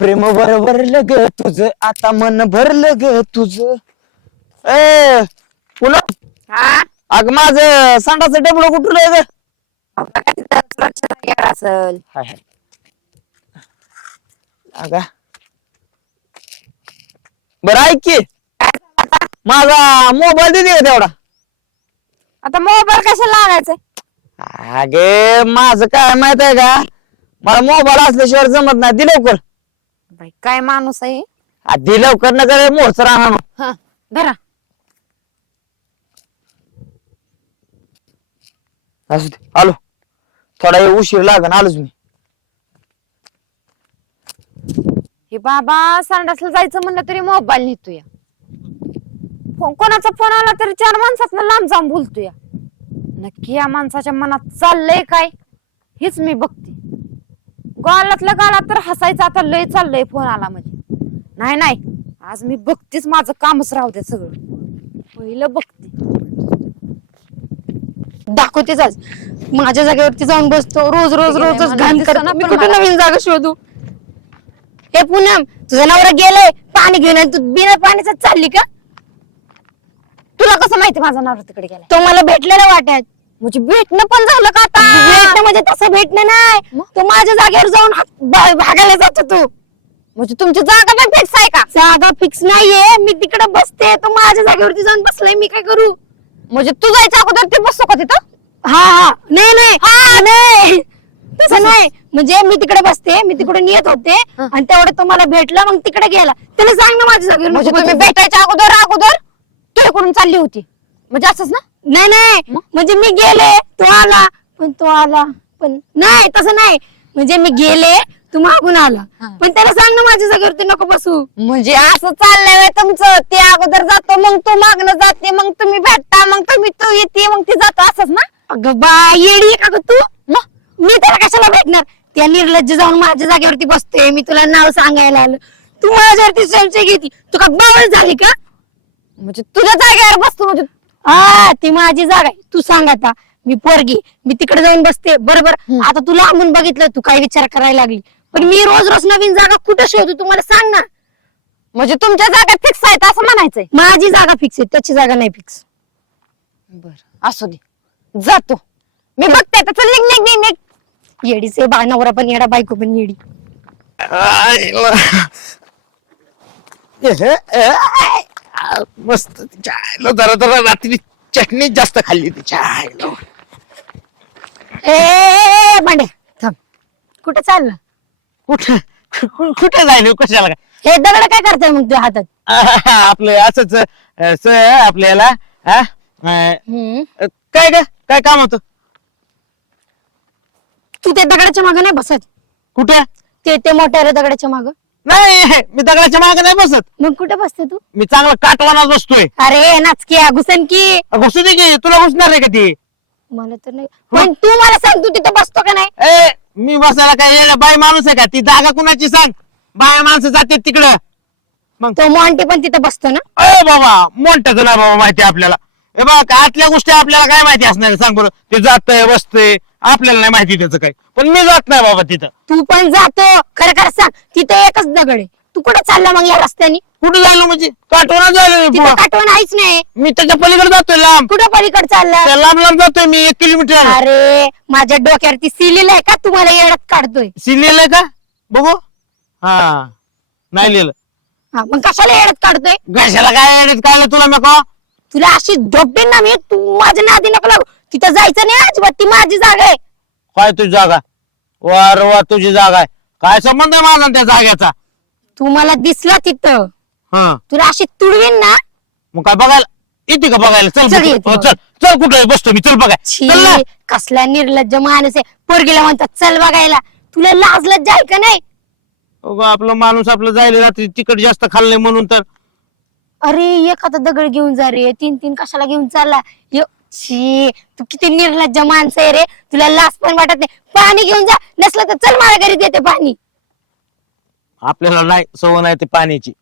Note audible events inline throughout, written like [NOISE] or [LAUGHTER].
प्रेम भरलं ग तुझ आता मन भरलं ग तुझ. ए पुन्हा. हा? अग माझ सांडाचं टेबल कुठलं आहे ग काय तिथं असेल. हाय हाय. अगा. बरं ऐक की. माझा मोबाईल दे का तेवढा. आता मोबाईल कशाला लागायचंय अगे माझं काय माहीत आहे का? मला मोबाईल असल्याशिवाय जमत नाही. दे लवकर. बाई काय माणूस आहे आ, दे लवकर न करे मोहच राहणार हा धरा. असू दे आलो. थोडा वेळ उशीर लागन आलोच मी. हे बाबा संडासला जायचं म्हणलं तरी मोबाईल नेतोय फोन कोणाचा फोन आला तरी चार माणसात लांब जाऊन बोलतोय नक्की या माणसाच्या मनात चाललंय काय? हेच मी बघते. गालातल्या गालात तर हसायचं आता लय चाललंय फोन आला म्हणजे. नाही नाही. आज मी बघतेच माझं कामच राहू दे सगळं. पहिलं बघते. दाखवतेच आज माझ्या जागेवरती जाऊन बसतो. रोज रोज रोजच घाण करतो. मी कुठे नवीन जागा शोधू? हे पूनम तुझं नवरा गेलंय. पाणी घेऊन तू बिना पाण्याचा चालली का? तुला कसं माहिती माझा नवरा तिकडे गेलाय? तो मला भेटलेला वाटत म्हणजे भेटणं पण झालं का आता? भेटणं म्हणजे तसं भेटणं नाही? तो माझ्या जागेवर जाऊन हात- भा- भागायला जातो तू. म्हणजे तुमची जागा पण फिक्स आहे का? जागा फिक्स नाहीये. मी तिकडे बसते. तो माझ्या जागेवरती जाऊन बसलाय. मी काय करू? म्हणजे तू जायच्या अगोदर ते बसतो का तिथं? हा हा. नाही नाही. हा. नाही. तसं नाही. म्हणजे मी तिकडे बसते. मी तिकडून येत होते. हं. आणि तेवढं तो मला भेटला मग तिकडे गेला. त्याला सांग ना माझ्या जागेवर. म्हणजे तुम्ही. भेटायच्या अगोदर अगोदर तू इकडून चालली होती. म्हणजे असंच ना? नाही नाही? म्हणजे मी गेले तो आला. पण तो आला. पण नाही तसं नाही. म्हणजे मी गेले तू मागून आला. हा. पण त्याला सांग ना माझ्या जागेवरती नको बसू. म्हणजे असं चाललंय व्हय तुमचं. ते अगोदर जातो मग तू मागणं जाते मग तुम्ही भेटता मग तुम्ही तू येते मग ती जातो. असंच ना? अगं बा येडी आहे का ग तू? मग मी त्याला कशाला भेटणार? त्या निर्लज्ज जाऊन माझ्या जागेवरती बसते मी तुला नाव सांगायला आलं. तू माझ्यावरती संशय घेती. तू का बावळ झाली का? म्हणजे तुझ्या जागेवर बसतो म्हणजे हा ती माझी जागा आहे. तू सांग आता. मी पोरगी मी तिकडे जाऊन बसते. बरोबर. आता तू लांबून बघितलं तू काय विचार करायला लागली. पण मी रोज रोज नवीन जागा कुठे शोधू? तुम्हाला सांग ना. म्हणजे तुमच्या जागा फिक्स आहेत असं म्हणायचंय. माझी जागा फिक्स आहे. त्याची जागा नाही फिक्स बर. असू दे. जातो मी बघते आता. चल निघ निघ निघ निघ. येडीचे बा नवरा पण येडा बायको पण येडी. मस्त तिच्या आईला जरा जरा रात्री चटणी जास्त खाल्ली तिच्या आईला. ए भांड्या थांब. कुठे चाललं? कुठं? कु- कुठे जायला कशाला काय हे दगड काय करताय मग तुझ्या हातात? आपलं असंच अं, स- आपल्याला हा? अं, हम्म. काय ग? काय काम होतं? तू त्या दगडाच्या मागे नाही बसत. कुठे? ते ते मोठ्या दगडाच्या माग. नाही मी दगडाच्या मागे नाही बसत. मग कुठे बसते तू? मी चांगला काटवानाच बसतोय. अरे नाचकी घुसन की. घुसू दे की तुला घुसणार आहे का ती? मला तर नाही. पण तू मला सांग तू तिथे बसतो का नाही? ए मी बसायला काय येणं बाई माणूस आहे का? ती जागा कुणाची सांग? बाया माणसं जाते तिकडं. मग? तो मॉन्टी पण तिथे बसतो ना? अरे बाबा मोठ्याचं नाही बाबा माहिती आपल्याला. हे बघ आतल्या गोष्टी आपल्याला काय माहिती असणार? आहे? सांग बरं. ते जातंय बसतंय. आपल्याला नाही माहिती त्याचं काही. पण मी जात नाही बाबा तिथं. तू पण जातो. खरं खरं सांग. तिथे एकच दगड आहे. तू कुठे चालला मग या रस्त्याने? कुठं जायला म्हणजे? मी तिथे पुढं. काटवण आहेच नाही. मी त्याच्या पलीकडे जातोय लांब. कुठं पलीकडे चालला? त्या लांब लांब जातोय मी एक किलोमीटर अरे माझ्या डोक्यावरती सिलेलं आहे का? तुम्हाला येडत काढतोय. लिहिलंय का? बघू. हा. नाही लिहिलं. हा, मग कशाला येडत काढतोय? कशाला काय अडीच काय तुला नको तुला अशी झोपटेन ना मी? तू माझ्या नादी नको लागू. तिथं जायचं नाही अजिबात ती माझी जागा आहे. काय तुझी जागा? वर वा तुझी जागा आहे. काय संबंध आहे माझा आणि त्या जाग्याचा तू मला दिसला तिथं. हा. तुला अशी तुडवीन ना. मग काय बघायला? येते का बघायला? चल चल कुठं- हो. चल. चल कुठं बसतो मी. चल बघाय छी चल ना. कसला निर्लज्ज माणूस आहे. पोरगीला म्हणतात चल बघायला. तुला लाज लज्जा आहे का नाही? अगं, आपलं माणूस आपलं जायला रात्री तिकट जास्त खाल्लंय म्हणून तर. अरे एखादा दगड घेऊन जा रे. तीन तीन कशाला घेऊन चालला? छी तू किती निर्लज्ज माणसं आहे रे. तुला लाज पण वाटत नाही. पाणी घेऊन जा. नसलं तर चल माझ्या घरी देते पाणी. आपल्याला नाही सवय नाही ते पाण्याची.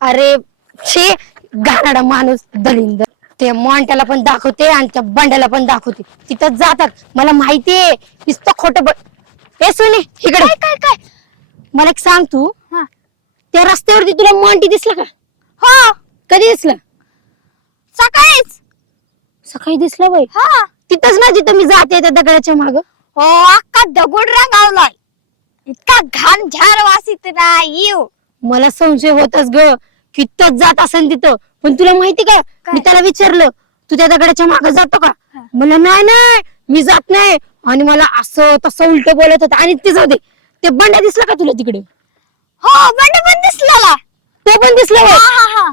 अरे छे घाणाडा माणूस दलिंदर ते मॉन्ट्याला पण दाखवते आणि त्या बंड्याला पण दाखवते. तिथं जातात. मला माहितीये नुसतं खोटं ब ए सुनी इकडे. काय काय मला एक सांग तू. हा. त्या रस्त्यावरती तुला मॉन्टी दिसलं का? हो. कधी दिसलं? सकाळीच. सकाळी दिसलं बाई. हा. तिथंच ना जिथं मी जाते त्या दगडाच्या माग. हो अख्खा दगड रंगावलाय. इतका घाण झार वासित ना येऊ मला संशय होतच ग. की तोच जात असेल तिथं. पण तुला माहिती का? मी त्याला विचारलं तू त्या दगडाच्या माग जातो का. मला नाही नाही मी जात नाही. आणि मला असं तसं उलट बोलत होत. आणि ते जाऊ दे. ते बंड्या दिसला का तुला तिकडे? हो बंड पण दिसलेला. तो पण दिसला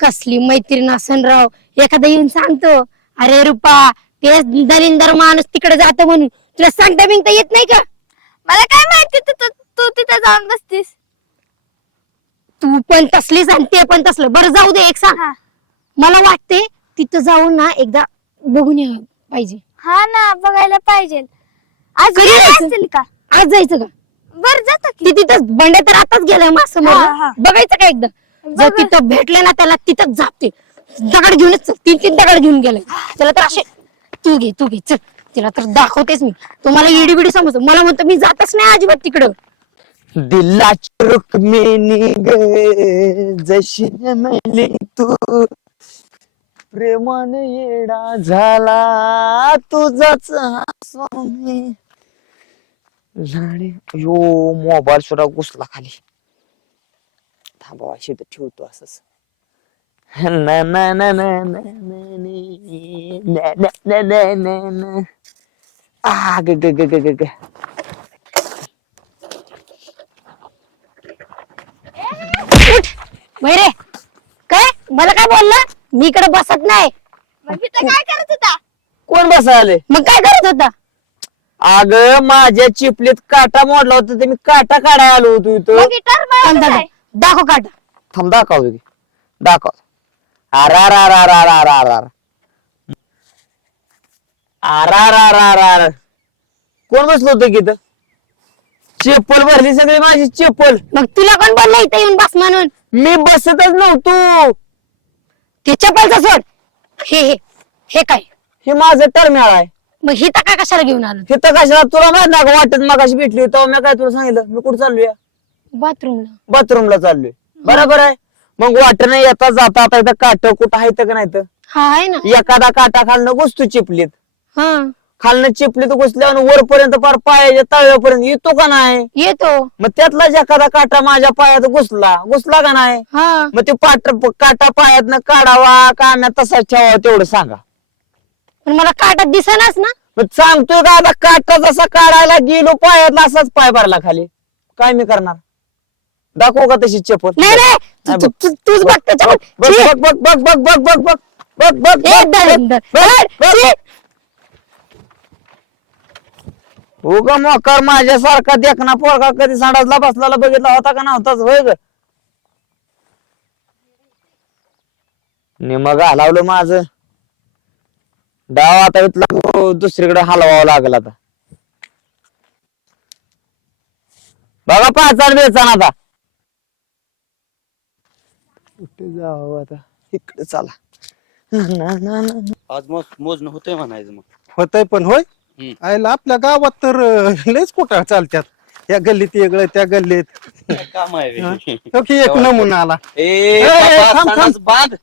कसली मैत्रीण असन राव. एखादा येऊन सांगतो अरे रुपा ते दलिंदर माणूस तिकडे जातो म्हणून. तुला सांगता बिंगता येत नाही का? मला काय माहिती तू तू- तिथे जाऊन बसतीस. तू पण तसलीच आणि ते पण तसलं. बरं जाऊ दे एक सांग. हा. मला वाटते तिथं जाऊन ना एकदा बघून या पाहिजे. हा ना बघायला पाहिजे. आज कधी गेले जायचं? असतील का? आज जायचं का? बर जाता की. ती तिथं बंड्या तर आताच गेलाय मा समोर हा, हा. बघायचं का एकदा? जर बघा. तिथं भेटलं ना त्याला तिथंच जाते. दगड घेऊनच चल. तीन तीन दगड घेऊन गेले. त्याला तर असे तू घे तू घे चल. तिला तर दाखवतेच मी. तुम्हाला इडी बिडी समजतो. मला म्हणतो मी जातच नाही अजिबात तिकडं. दिलाची रुक्मिणी ग जशी मेली तू. प्रेमान येडा झाला तुझाच हा स्वामी. झाडे यो मोबाईल सुद्धा घुसला खाली. थांबावा शेत ठेवतो असंच. ना ना ना ना ना ना नी, ना ना ना ना ना ना आ ग ग ग ग ग ग उठ रे काय? मला काय बोलला? मी इकडे बसत नाही. मग काय करत होता? कोण बसायले? मग काय करत होता? अग माझ्या चिपलीत काटा मोडला होता ते मी काटा काढायला आलो होतो इथं. मग थांब, दाखव काटा. थांब दाखवतो की. दाखव आरा रा रा रा रा रा रा आरा रा रा रा रा कोण बसलो होतं की इथं? चप्पल भरली सगळी माझी चप्पल. मग तुला कोण बोलला इथं येऊन बस म्हणून? मी बसतच नव्हतो. ते चप्पलचा सोड. हे हे हे काय? हे माझं टर्मिनल आहे. मग ही काय कशाला घेऊन आलो? तिथं कशाला? तुला माहीत ना वाटत मगाशी भेटली होती मी काय तुला सांगितलं? मी कुठं चाललोय? बाथरूमला. बाथरूमला चाललोय. बरोबर आहे? मग नाही येता जाता आता इथं काट कुठं आहे का नाही तर हा आहे ना. एखादा काटा खालनं घुसतो चिपलीत. हा. खालनं चिपलीत घुसल्यावर वरपर्यंत पार पायाच्या तळव्यापर्यंत येतो का नाही? येतो. मग त्यातलाच एखादा काटा माझ्या पायात घुसला घुसला का नाही? हा. मग ते पाट काटा पायातनं काढावा का आम्ही तसाच ठेवावा तेवढं सांगा. पण मला काटात दिसनाच ना. मग सांगतोय का आता काटा जसा काढायला गेलो पायातला असाच पाय भरला खाली. काय मी करणार? दाखवू का तशी चप्पल नाही नाही नाही, तू- तू- तूच बघ त्याच्यावर बघ छी! बघ बघ बघ बघ बघ बघ बघ बघ बघ ए, बघ दलिंदर. बघ, धर, बघ. छी! उगा मोकार माझ्यासारखा देखना पोरगा कधी सांडासला बसलेला बघितला होता का नव्हताच होय ग मग हलावलं माझ डाव आता इथला हो, दुसरीकडे हलवावं लागल आता बघा पाचार बेचान आता कुठे जावं आता? इकडे चला. ना, ना, ना, ना. आज मग मोजणं होतंय म्हणायचं मग. होतय पण होय? हम्म. आयला आपल्या गावात तर अं, लयच कुठं चालत्यात. या गल्लीत वेगळं त्या गल्लीत. काय काम आहे? तो की एक नमुना आला. ए ए, बाबा, थांब, संडास बांध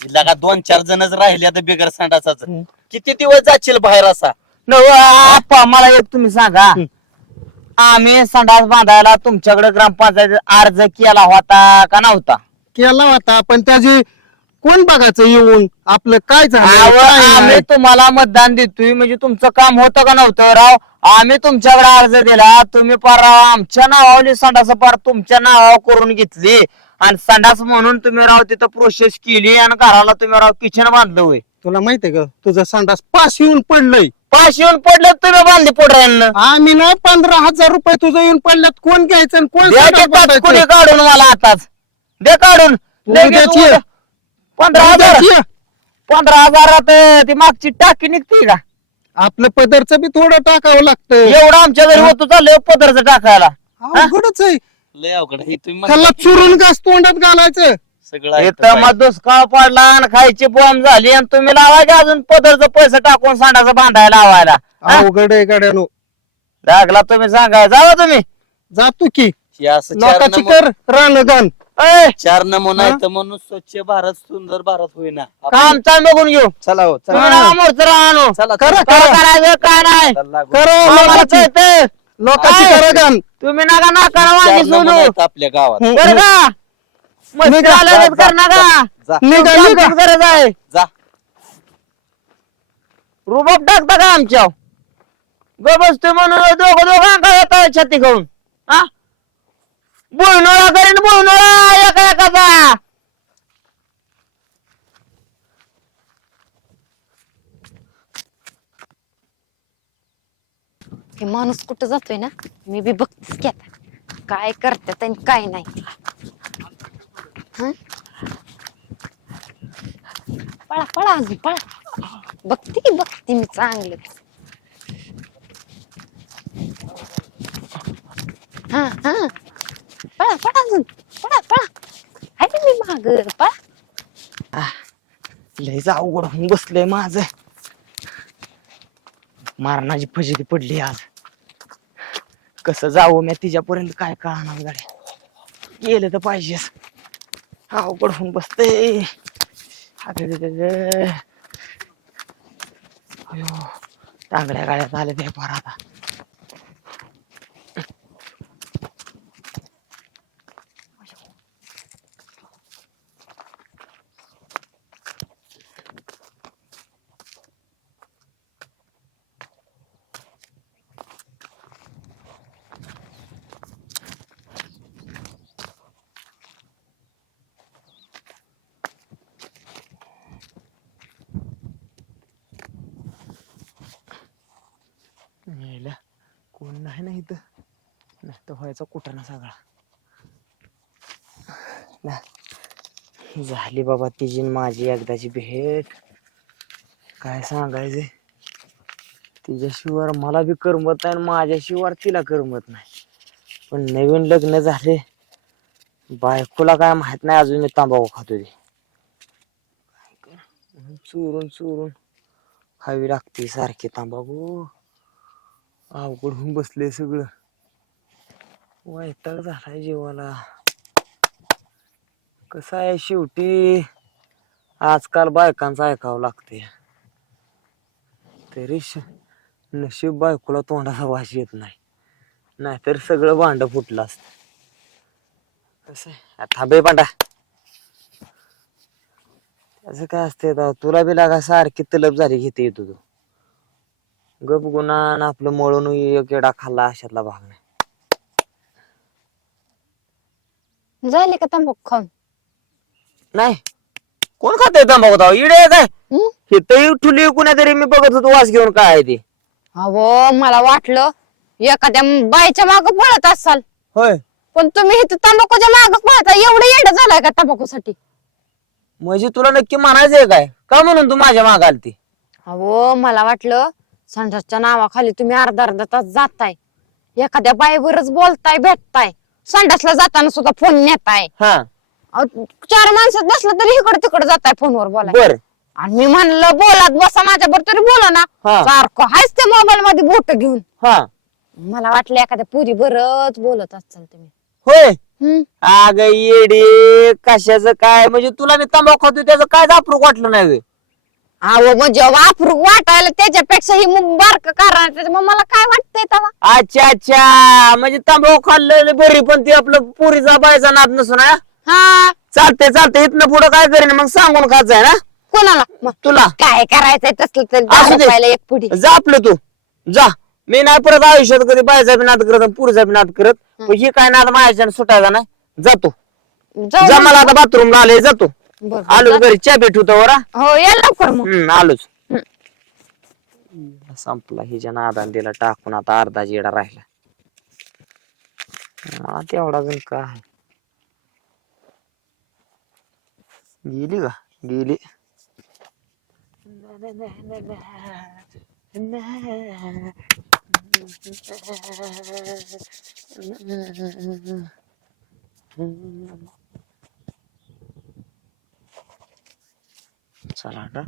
हिला का दोन चार जणच राहिले आता बिगर संडासाच किती दिवस जाशील बाहेर असा? नव आप्पा मला एक तुम्ही सांगा. आम्ही संडास बांधायला तुमच्याकडे ग्रामपंचायत अर्ज केला होता का नव्हता? केला होता पण त्याची कोण बघायचं येऊन? आपलं काय झालं? काय आम्ही नाही. तुम्हाला मतदान देतोय म्हणजे तुमचं काम होतं का नव्हतं? राव आम्ही तुमच्याकडे अर्ज दिला तुम्ही पार राव आमच्या नावावली संडास पार तुमच्या नावावर करून घेतली. आणि संडास म्हणून तुम्ही राव तिथं प्रोसेस केली आणि घराला तुम्ही राव किचन बांधलं होय. तुला माहितीये का? तुझं संडास पास येऊन पडलंय. पाच येऊन पडले तुम्ही बांधले पोटऱ्यांना आम्ही ना पंधरा हजार रुपये तुझं येऊन पडल्यात कोण घ्यायचं आणि कोण द्या कुणी? काढून मला आताच. दे काढून. लगेच उद्याची आहे. उद्या. पंधरा हजार. उद्याची आहे. पंधरा हजारात ती मागची टाकी निघते का? आपलं पदरचं बी थोडं टाकावं लागतं. एवढं आमच्या घरी होतो चाललंय पदरचं टाकायला. अवघडच आहे. लय अवघड आहे. तुम्ही त्याला म्हणता की चुरून घास तोंडात घालायचं. सगळं इथं मग. दुष्काळ पडला आणि खायची बॉम्ब झाली आणि तुम्ही लावायचे अजून पदरचं पैसे टाकून सांडाचं बांधायला लावायला हा? अवघड आहे गाड्यानो लागला तुम्ही सांगाय जावा तुम्ही जातो की हे असं चार लोकाची नमू- कर रानदान ए, चार नमुना हा? आहेत म्हणून स्वच्छ भारत सुंदर भारत होईना काम चाल बघून घेऊ चला हो चला तुम्ही चला करा चला. काय करा करायचं काय नाही चला लागू. करा आम्हाला लोकाची कळतंय. लोकाची काय? करा दान तुम्ही नका चार वाणी नमुना सोडू आहेत आपल्या गावात बरं. का मस्ती निघा, आलं जा, कर नका जा निघा तुमची निघा आमचीच गरज आहे. जा. रुबाब टाकता का आमच्या म्हणून दोघं दोघं येत छाती घेऊन. हा? बोलणोळा करीन बोलणोळा एका एकाचा. हे माणूस कुठं जातोय ना? मी बी बघतेच की आता. काय करतात आणि काय नाही? पळा पळा अजून पळा. बघते की बघते मी चांगलंच. हा हा. पळा पळा अजून. पळा पळा. आहे मी माग. पळा. लयच अवघड होऊन बसलंय माझ. मारणाची फजिती पडली आज. कसं जाऊ मी तिच्यापर्यंत काय कळणार गाड्या? गेलं तर पाहिजेच. अवघड होऊन बसते टांगड्या गाड्या झाल्या ते बरं आता यायला कोण नाही ना इथं नष्ट व्हायचा कुठं सगळा. झाली बाबा तिची माझी एकदाची भेट. काय सांगायचे तिच्याशिवाय मला बी करमत नाही आणि माझ्याशिवाय तिला करमत नाही. पण नवीन लग्न झाले. बायकोला काय माहीत नाही अजून मी तांबाखू खातो ते. चोरून चोरून खावी लागते सारखे तांबाखू. अवघड होऊन बसले सगळं. वैताग झालाय जीवाला. कसं आहे शेवटी? आजकाल बायकांचं ऐकावं लागते तरी श- नशीब बायकोला तोंडाचा वास येत नाही. नाहीतर सगळं भांड फुटलं असत. कसं आहे? थांबे पांडा. त्याचं काय असते तुला बी लागा सारखी तलब झाली घेते येतो तू. गप गुन्हा आपलं मळून एक येडा खाल्ला अशातला भाग नाही. झाले का तंबाखू खाऊन? नाही. कोण खाते तंबाखू ताव इडे आहे काय? हं? हे तरी ठुली कुणा तरी मी बघत होतो वास घेऊन काय आहे ते. अहो मला वाटलं एखाद्या बाईच्या माग पळत असाल. होय. पण तुम्ही इथं तंबाखूच्या माग पळता एवढं येड झालाय का तंबाखूसाठी? म्हणजे तुला नक्की म्हणायचंय काय? का म्हणून तू माझ्या माग आलती? अहो मला वाटलं संडासच्या नावाखाली तुम्ही अर्धा अर्धा तास जाताय. एखाद्या बाईवरच बोलताय भेटताय. संडासला जाताना सुद्धा फोन नेताय. हा. अहो, चार माणसात बसलं तरी इकडे तिकडे जाताय फोनवर बोलाय बर. आणि मी म्हणलं बोलात बसा माझ्यावर तरी बोला ना. हा. सारखं हायच ते मोबाईल मध्ये बोट घेऊन. हा. मला वाटलं एखाद्या पुरी बरच बोलत असाल तुम्ही. होय. हम्म. अग येडे कशाचं काय? म्हणजे तुला मी तंबाखू खातो त्याचं काय जापरूक वाटलं नाही? अहो म्हणजे वापरू वाटायला त्याच्यापेक्षा ही मग बारक कारण त्याच्यामुळे मला काय वाटतंय तेव्हा? अच्छा अच्छा. म्हणजे तंबाखू खाल्लेलं बरी पण ती आपलं पुरीचा बायचा नाद नसून हा? हा. चालते चालते इथनं पुढं काय करेन? मग सांगून खायचंय ना? कोणाला? मग तुला. काय करायचंय तसलं तर असू दहा दे. रुपयाला एक पुडी जा आपलं तू. जा. मी नाही परत आयुष्यात कधी बायचा बी नाद करत पुरीचा बी नाद करत. पण ही काय नाद माझ्या सुटायचा नाही. जातो जा. मला आता बाथरूमला आले जातो बरं, जा. घरी च्या भेटू वर. हो या लवकर मग. आलोच. संपला हिच्या नादान दिला टाकून आता अर्धा जेडा राहिला. तेवढा जण काय गेली का? गेली. [LAUGHS] चला आता